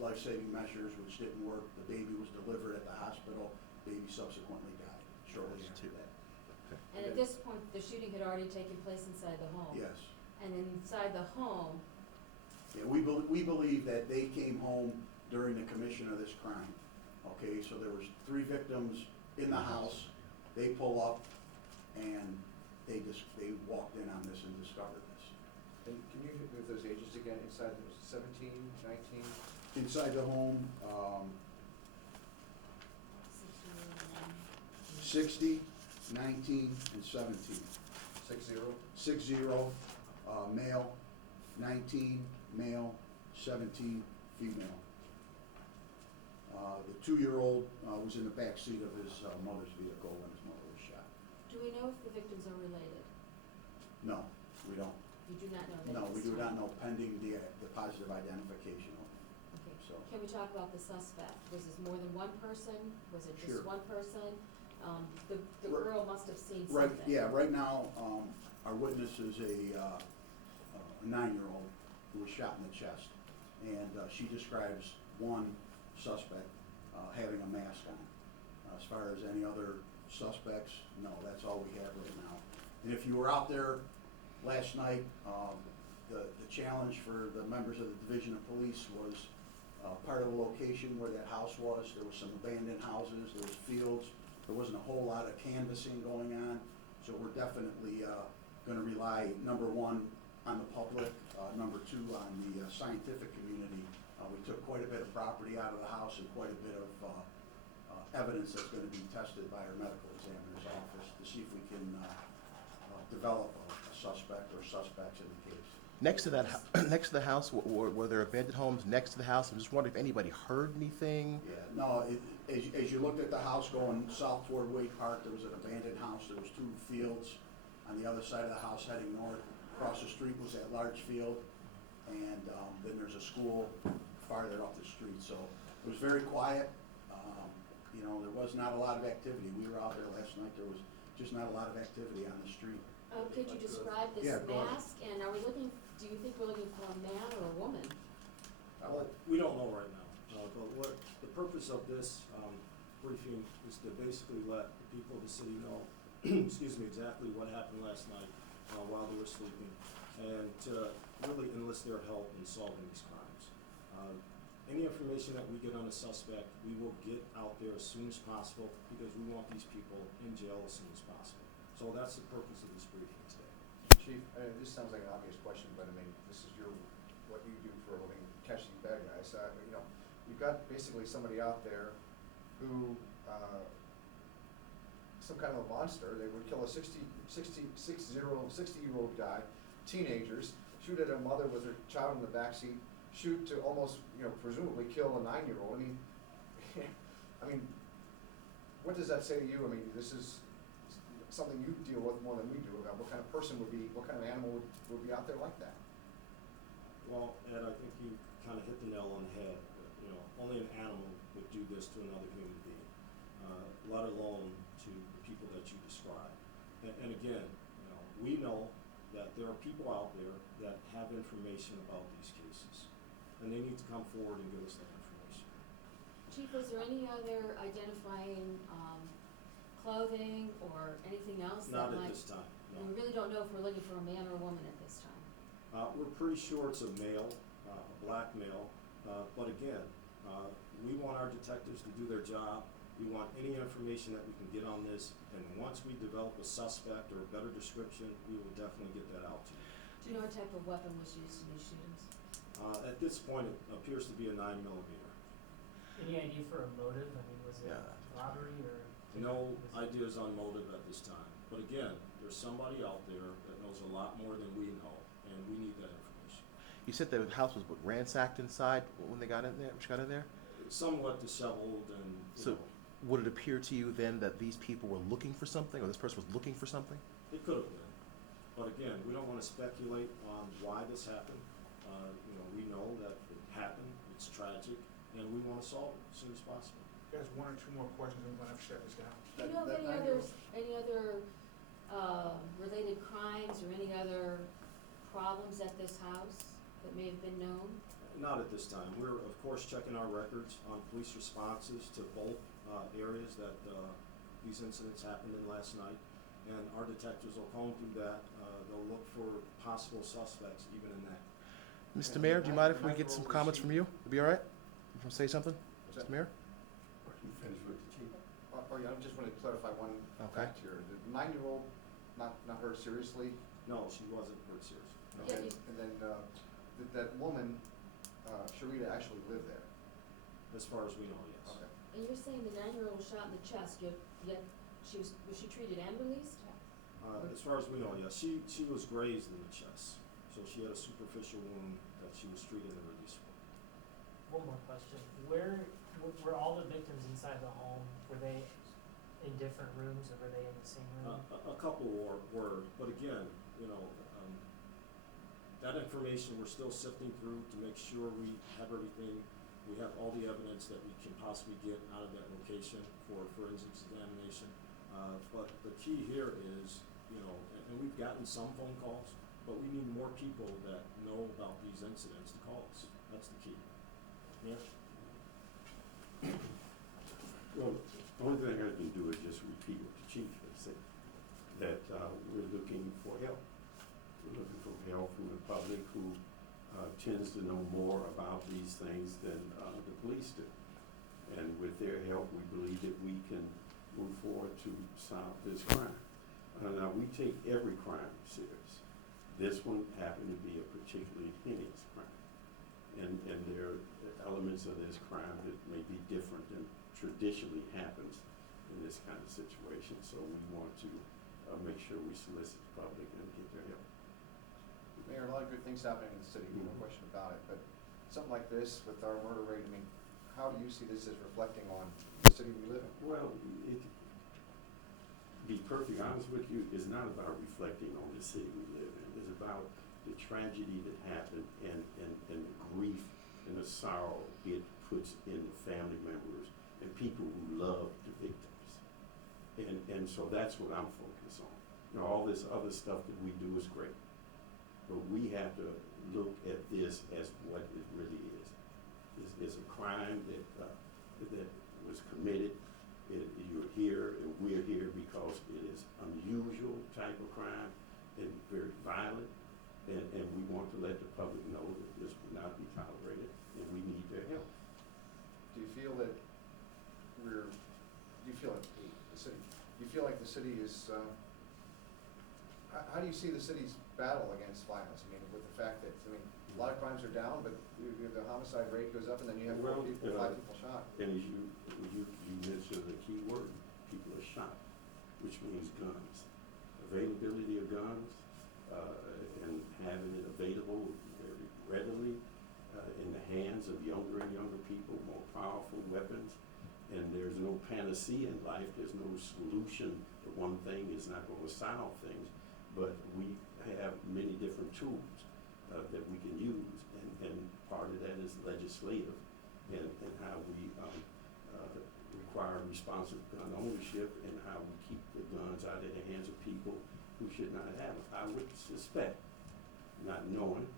life-saving measures, which didn't work. The baby was delivered at the hospital. Baby subsequently died shortly after that. And at this point, the shooting had already taken place inside the home. Yes. And inside the home, Yeah, we believe that they came home during the commission of this crime. Okay, so there was 3 victims in the house. They pull up and they walked in on this and discovered this. And can you give those ages again inside, there was 17, 19? Inside the home, 60, 19, and 17. 6-0? 60, male, 19, male, 17, female. The 2-year-old was in the back seat of his mother's vehicle when his mother was shot. do we know if the victims are related? No, we don't. You do not know that? No, at we this do not time? know pending the positive identification of him. Okay. So. Can we talk about the suspect? Was this more than one person? Was it just Sure. one person? The Right. girl must have seen Right, something. yeah, right now, our witness is a 9-year-old who was shot in the chest. And she describes one suspect having a mask on. As far as any other suspects, no, that's all we have right now. And if you were out there last night, the challenge for the members of the Division of Police was part of the location where that house was. There was some abandoned houses, there was fields. There wasn't a whole lot of canvassing going on, so we're definitely gonna rely, number one, on the public, number two, on the scientific community. We took quite a bit of property out of the house and quite a bit of evidence that's gonna be tested by our medical examiner's office to see if we can develop a suspect or suspects in the case. Next to that, next to the house, were there abandoned homes next to the house? I'm just wondering if anybody heard anything. Yeah, no, as you looked at the house going south toward Wade Park, there was an abandoned house, there was 2 fields. On the other side of the house heading north, across the street was that large field, and then there's a school farther up the street, so it was very quiet. You know, there was not a lot of activity. We were out there last night, there was just not a lot of activity on the street. Could you describe this Yeah, go ahead. mask? And are we looking, do you think we're looking for a man or a woman? Well, we don't know right now, but what, the purpose of this, briefing is to basically let the people of the city know, excuse me, exactly what happened last night, while they were sleeping, and to really enlist their help in solving these crimes. Any information that we get on a suspect, we will get out there as soon as possible, because we want these people in jail as soon as possible. So that's the purpose of this briefing today. Chief, this sounds like an obvious question, but I mean, this is what you do for a living, catch these bad guys. You know, you've got basically somebody out there who, some kind of a monster. They would kill a 60-year-old guy, teenagers, shoot at a mother with her child in the backseat, shoot to almost, presumably kill a 9-year-old. I mean, what does that say to you? I mean, this is something you deal with more than we do, about what kind of person would be, what kind of animal would be out there like that? Well, Ed, I think you kind of hit the nail on the head. Only an animal would do this to another human being, let alone to the people that you describe. And again, we know that there are people out there that have information about these cases, and they need to come forward and give us that information. Chief, was there any other identifying clothing or anything else that Not might? at this time, no. We really don't know if we're looking for a man or a woman at this time. We're pretty sure it's a male, a black male, but again, we want our detectives to do their job. We want any information that we can get on this, and once we develop a suspect or a better description, we will definitely get that out to you. Do you know what type of weapon was used in these shootings? At this point, it appears to be a 9mm. Any idea for a motive? I mean, was it Yeah. robbery or? No was it- ideas on motive at this time. But again, there's somebody out there that knows a lot more than we know, and we need that information. You said the house was ransacked inside when they got in there. When she got in there. It's somewhat disheveled, and So, would it appear to you then that these people were looking for something, or this person was looking for something? it could have been. But again, we don't want to speculate on why this happened. We know that it happened. It's tragic, and we want to solve it as soon as possible. There's 1 or 2 more questions, I'm gonna have to shut this down. Do you know of any other related crimes or any other problems at this house that may have been known? Not at this time. We're, of course, checking our records on police responses to both areas that these incidents happened in last night. And our detectives will comb through that. They'll look for possible suspects even in that. Mr. Mayor, do you mind if we get some comments from you? It'd be all right? You want to say something, What's Mr. that? Mayor? Finish with the chief. I just wanted to clarify one Okay. fact here. The 9-year-old, not hurt seriously, No, she wasn't hurt seriously. No. Yeah, and then that woman, Sharita, actually lived there. As far as we know, yes. Okay. And you're saying the 9-year-old was shot in the chest, yet was she treated and released? As far as we know, yes. She was grazed in the chest, so she had a superficial wound that she was treated and released for. One more question. Were all the victims inside the home, were they in different rooms or were they in the same room? A couple were, but again, you know, that information we're still sifting through to make sure we have everything, we have all the evidence that we can possibly get out of that location for forensics examination. But the key here is, you know, and we've gotten some phone calls, but we need more people that know about these incidents to call us. That's the key. Yeah? Well, the only thing I can do is just repeat what the chief has said, that we're looking for help. We're looking for help from the public who tends to know more about these things than the police do. And with their help, we believe that we can move forward to solve this crime. Now, we take every crime serious. This one happened to be a particularly heinous crime. And there are elements of this crime that may be different than traditionally happens in this kind of situation. So we want to make sure we solicit the public and get their help. Mayor, a lot of good things happening in the city, no Mhm. question about it, but something like this with our murder rate, I mean, how do you see this as reflecting on the city we live in? Well, to be perfectly honest with you, it's not about reflecting on the city we live in. It's about the tragedy that happened and the grief and the sorrow it puts in the family members and people who love the victims. And so that's what I'm focused on. You know, all this other stuff that we do is great. But we have to look at this as what it really is. It's a crime that was committed. You're here and we're here because it is unusual type of crime and very violent. And we want to let the public know that this will not be tolerated and we need their help. Do you feel that the city is, how do you see the city's battle against violence? I mean, with the fact that, a lot of crimes are down, but the homicide rate goes up and then you have Well, 5 people shot. And as you mentioned the key word, people are shot, which means guns. Availability of guns, and having it available very readily in the hands of younger and younger people, more powerful weapons. And there's no panacea in life, there's no solution. The one thing is not going to solve things, but we have many different tools that we can use. And part of that is legislative and how we require responsible gun ownership and how we keep the guns out of the hands of people who should not have them. I would suspect, not knowing,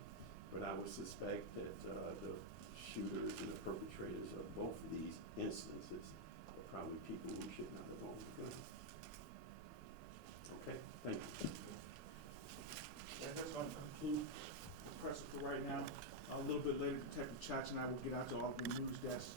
but I would suspect that the shooters and the perpetrators of both of these instances are probably people who should not have owned a gun. Okay, thank you. And that's going to conclude the press for right now. A little bit later, Detective Chach and I will get out to all the news desk